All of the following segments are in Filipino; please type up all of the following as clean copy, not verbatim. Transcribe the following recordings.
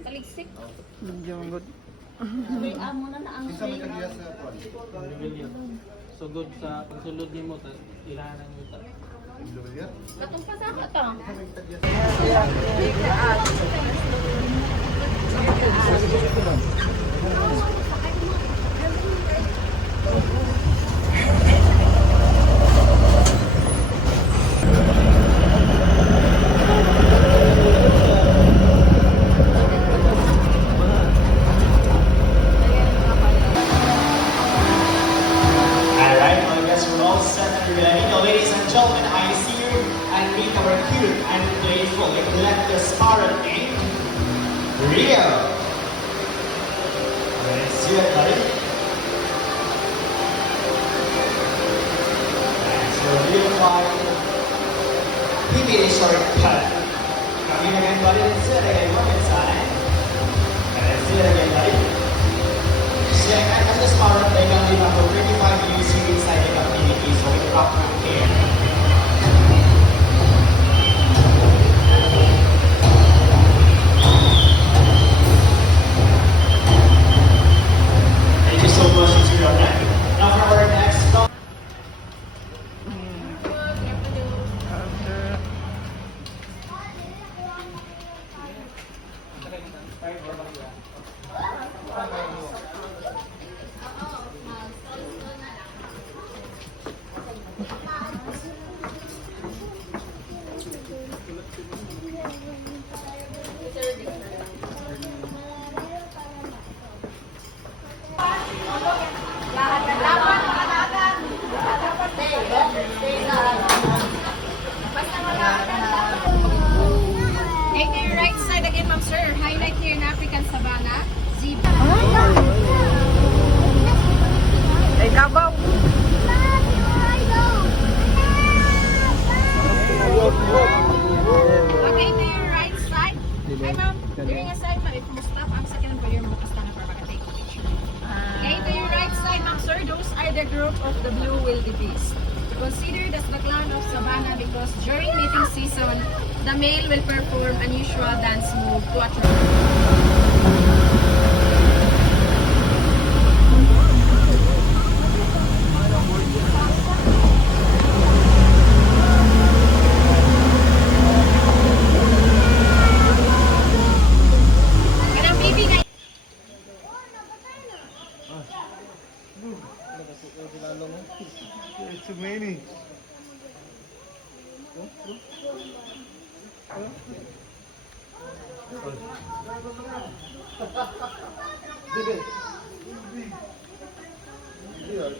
Taligsik. Medyo good. Amo na ang Sugod sa pagsulod ni mo, tapos ilahanan mo ito. katong pasaka to. Alright, well, I guess we're all set and ready. Now, ladies and gentlemen, I see you and meet our cute and playful eclectic star in Rio. Let's see it, buddy. That's your real fire. PBA shortcut. Coming again, buddy. Let's see it again. One inside. Let's see it again, buddy. Check out the star they can leave up to 35 minutes inside the activity, so we drop from here. Thank you so much, Mr. Yonan. Now for our next stop. Okay, to your right side again, ma'am sir. Highlight here in African Savannah. Zebra. Ay, kabaw. Okay, to your right side. Hi, ma'am. During a side, ma'am, if you stop, ang second for your mga kastangan para makatake a picture. Okay, to your right side, ma'am sir, those are the group of the blue wildebeest. Considered as the clan of Savannah because during mating season, the male will perform unusual dance move to attract. Kanang baby na It's too many.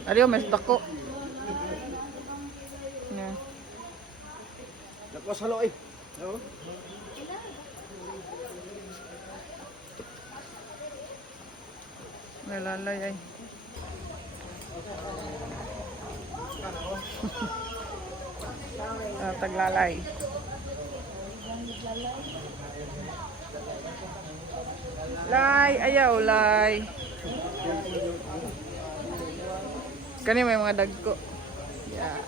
Ariyo, mas dako. Yeah. Lakwas halo eh. No? Nalalay ay. Taglalay. Lay, ayaw, lay. Kani may mga dagko. Yeah.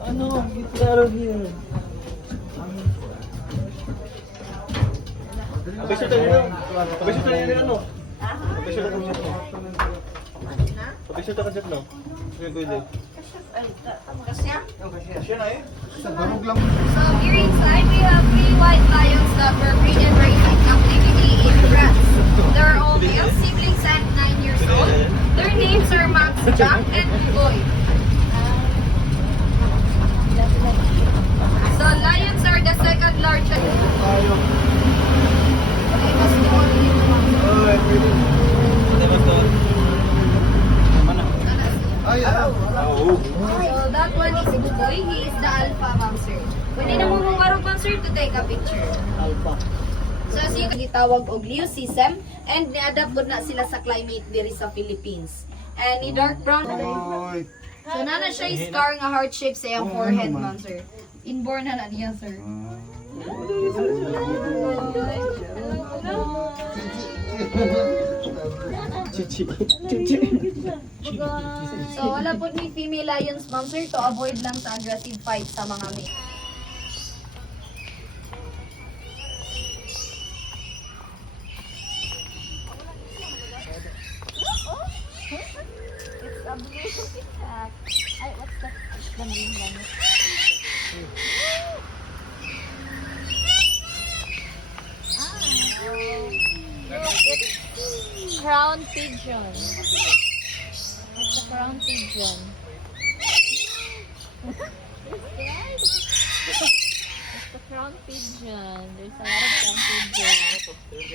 Ano? Gitaro here. Abisyo tayo nyo. Abisyo tayo nyo ano? Abisyo tayo nyo. Abisyo tayo kansip no? Sige ko yun. Kasya na eh. Sa barog lang. So here inside we have 3 white lions that were breed and raised in captivity in France. They are all male siblings and 9 years old. Their names are Max, Jack, and Boy. So lions are the second largest. So that one is Buboy. He is the alpha, ma'am sir. Pwede na mo mong ma'am sir to take a picture. Alpha. So as you gitawag og leucism and ni-adapt gud na sila sa climate diri sa Philippines. And ni dark brown. So nana siya scar nga heart shape sa iyang forehead, ma'am sir. Inborn na niya, sir. So wala po ni female lions, ma'am sir, to avoid lang sa aggressive fight sa mga male. It's a blue cat. Ay, what's the name then? It's crown pigeon. It's a crown pigeon. It's the crown pigeon. There's a lot of crown pigeons. There's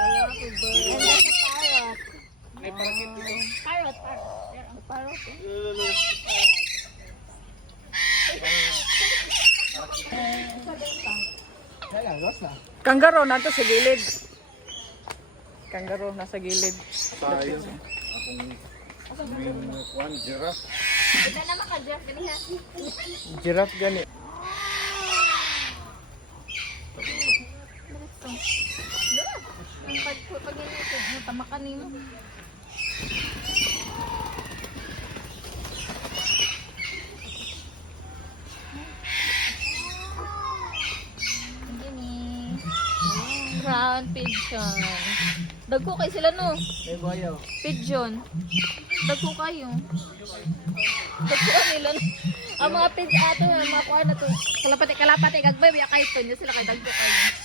a lot of birds. And there's a parrot. Parrot. There ang parrot. Kangaroo na to sa gilid. Kangaroo nasa gilid. Ito na maka-giraffe ganiha. Giraffe gani. Pag ito, tamakan nimo. Crown pigeon. Dagko kay sila no. Pigeon. Dagko kayo. Dagko nila. Ang mga pigeon ato, mga kuha na to. Kalapati kagbay biya kay to, sila kay dagko kayo.